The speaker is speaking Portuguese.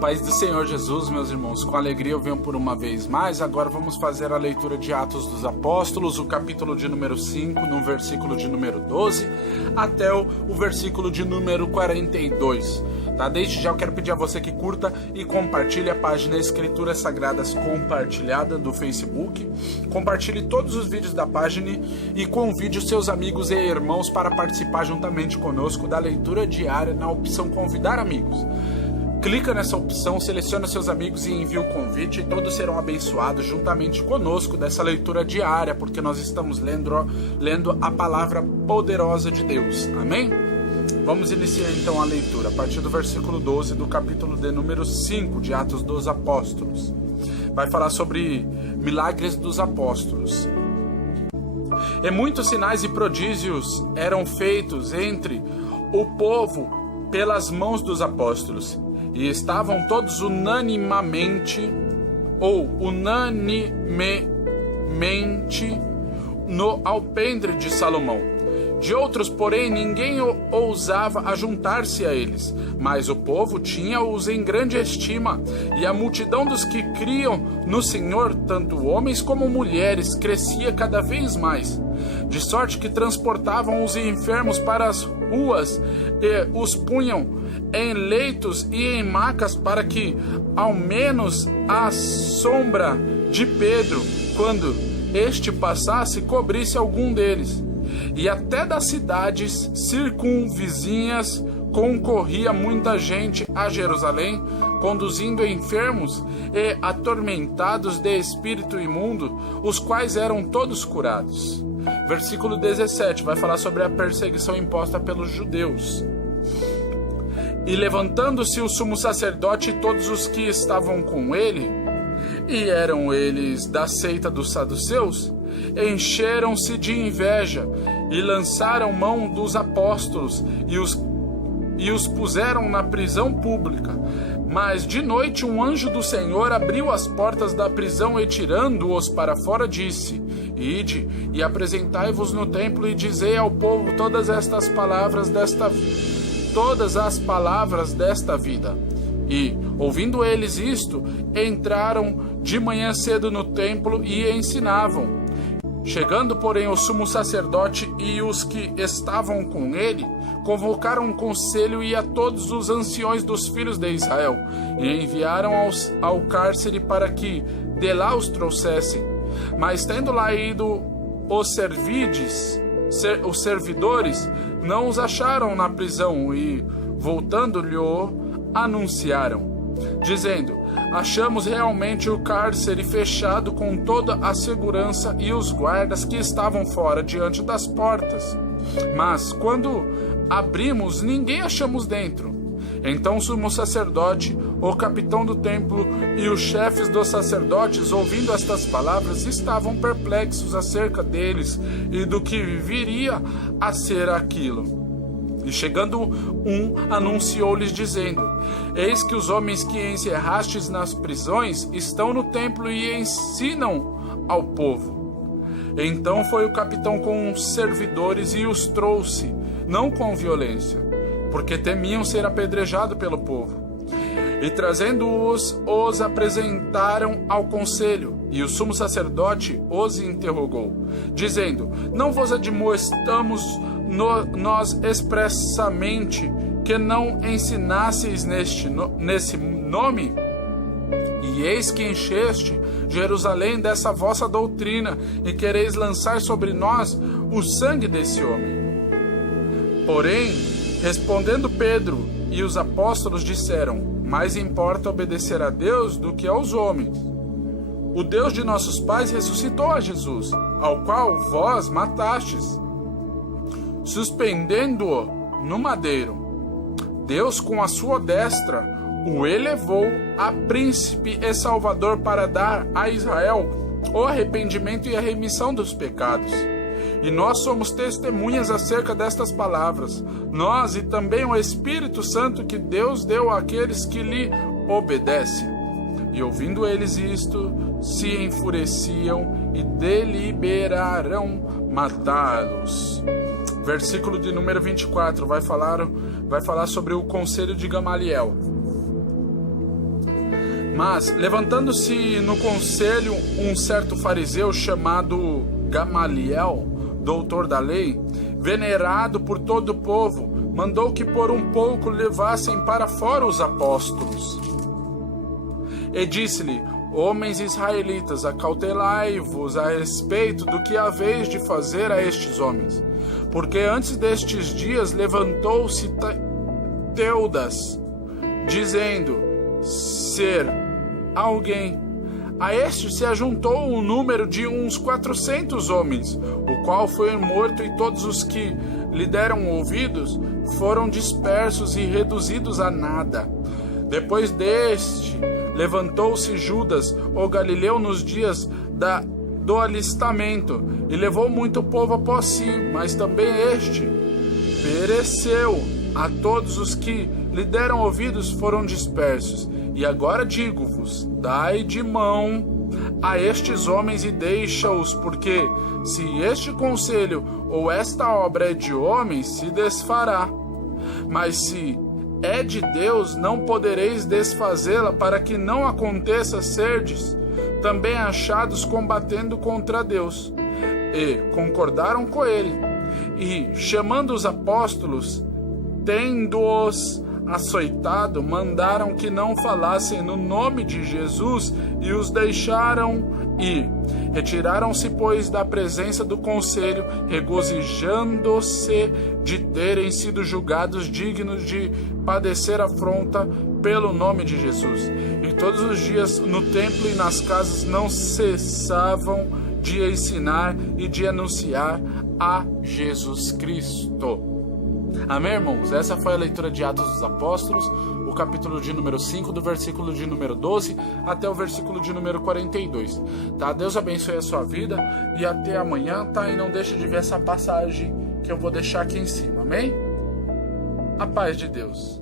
Paz do Senhor Jesus, meus irmãos, com alegria eu venho por uma vez mais. Agora vamos fazer a leitura de Atos dos Apóstolos, o capítulo de número 5, no versículo de número 12, até o versículo de número 42. Tá? Desde já eu quero pedir a você que curta e compartilhe a página Escrituras Sagradas Compartilhada do Facebook. Compartilhe todos os vídeos da página e convide os seus amigos e irmãos para participar juntamente conosco da leitura diária na opção Convidar Amigos. Clica nessa opção, seleciona seus amigos e envia o convite e todos serão abençoados juntamente conosco dessa leitura diária, porque nós estamos lendo a palavra poderosa de Deus. Amém? Vamos iniciar então a leitura, a partir do versículo 12 do capítulo de número 5 de Atos dos Apóstolos. Vai falar sobre milagres dos apóstolos. E muitos sinais e prodígios eram feitos entre o povo pelas mãos dos apóstolos. E estavam todos unanimemente no alpendre de Salomão. De outros, porém, ninguém ousava ajuntar-se a eles, mas o povo tinha-os em grande estima, e a multidão dos que criam no Senhor, tanto homens como mulheres, crescia cada vez mais, de sorte que transportavam os enfermos para as ruas e os punham em leitos e em macas, para que, ao menos, a sombra de Pedro, quando este passasse, cobrisse algum deles. E até das cidades circunvizinhas concorria muita gente a Jerusalém, conduzindo enfermos e atormentados de espírito imundo, os quais eram todos curados. Versículo 17 vai falar sobre a perseguição imposta pelos judeus. E levantando-se o sumo sacerdote e todos os que estavam com ele, e eram eles da seita dos saduceus, encheram-se de inveja e lançaram mão dos apóstolos e os puseram na prisão pública. Mas de noite um anjo do Senhor abriu as portas da prisão e, tirando-os para fora, disse: Ide e apresentai-vos no templo e dizei ao povo todas as palavras desta vida. E, ouvindo eles isto, entraram de manhã cedo no templo e ensinavam. Chegando, porém, o sumo sacerdote e os que estavam com ele, convocaram um conselho e a todos os anciões dos filhos de Israel, e enviaram ao cárcere para que de lá os trouxessem. Mas tendo lá ido os servidores, não os acharam na prisão, e, voltando-lhe, anunciaram, dizendo: achamos realmente o cárcere fechado com toda a segurança e os guardas que estavam fora diante das portas. Mas, quando abrimos, ninguém achamos dentro. Então o sumo sacerdote, o capitão do templo e os chefes dos sacerdotes, ouvindo estas palavras, estavam perplexos acerca deles e do que viria a ser aquilo. E chegando anunciou-lhes, dizendo: Eis que os homens que encerrastes nas prisões estão no templo e ensinam ao povo. Então foi o capitão com os servidores e os trouxe, não com violência, porque temiam ser apedrejado pelo povo. E trazendo-os, os apresentaram ao conselho, e o sumo sacerdote os interrogou, dizendo: Não vos admoestamos nós expressamente que não ensinasseis nesse nome? E eis que encheste Jerusalém dessa vossa doutrina, e quereis lançar sobre nós o sangue desse homem. Porém, respondendo Pedro e os apóstolos, disseram: Mais importa obedecer a Deus do que aos homens. O Deus de nossos pais ressuscitou a Jesus, ao qual vós matastes, suspendendo-o no madeiro. Deus, com a sua destra, o elevou a príncipe e salvador para dar a Israel o arrependimento e a remissão dos pecados. E nós somos testemunhas acerca destas palavras, nós e também o Espírito Santo que Deus deu àqueles que lhe obedecem. E ouvindo eles isto, se enfureciam e deliberaram matá-los. Versículo de número 24 vai falar sobre o conselho de Gamaliel. Mas, levantando-se no conselho um certo fariseu chamado Gamaliel, doutor da lei, venerado por todo o povo, mandou que por um pouco levassem para fora os apóstolos. E disse-lhe: homens israelitas, acautelai-vos a respeito do que haveis de fazer a estes homens. Porque antes destes dias levantou-se Teudas, dizendo ser alguém. A este se ajuntou um número de uns 400 homens, o qual foi morto, e todos os que lhe deram ouvidos foram dispersos e reduzidos a nada. Depois deste, levantou-se Judas, o galileu, nos dias do alistamento, e levou muito povo após si, mas também este pereceu. A todos os que lhe deram ouvidos foram dispersos. E agora digo-vos: dai de mão a estes homens e deixa-os, porque se este conselho ou esta obra é de homens, se desfará. Mas se é de Deus, não podereis desfazê-la, para que não aconteça serdes também achados combatendo contra Deus. E concordaram com ele. E, chamando os apóstolos, tendo-os açoitado, mandaram que não falassem no nome de Jesus, e os deixaram ir. Retiraram-se, pois, da presença do conselho, regozijando-se de terem sido julgados dignos de padecer afronta pelo nome de Jesus. E todos os dias no templo e nas casas não cessavam de ensinar e de anunciar a Jesus Cristo. Amém, irmãos? Essa foi a leitura de Atos dos Apóstolos, o capítulo de número 5, do versículo de número 12 até o versículo de número 42. Tá? Deus abençoe a sua vida e até amanhã, tá? E não deixe de ver essa passagem que eu vou deixar aqui em cima, amém? A paz de Deus.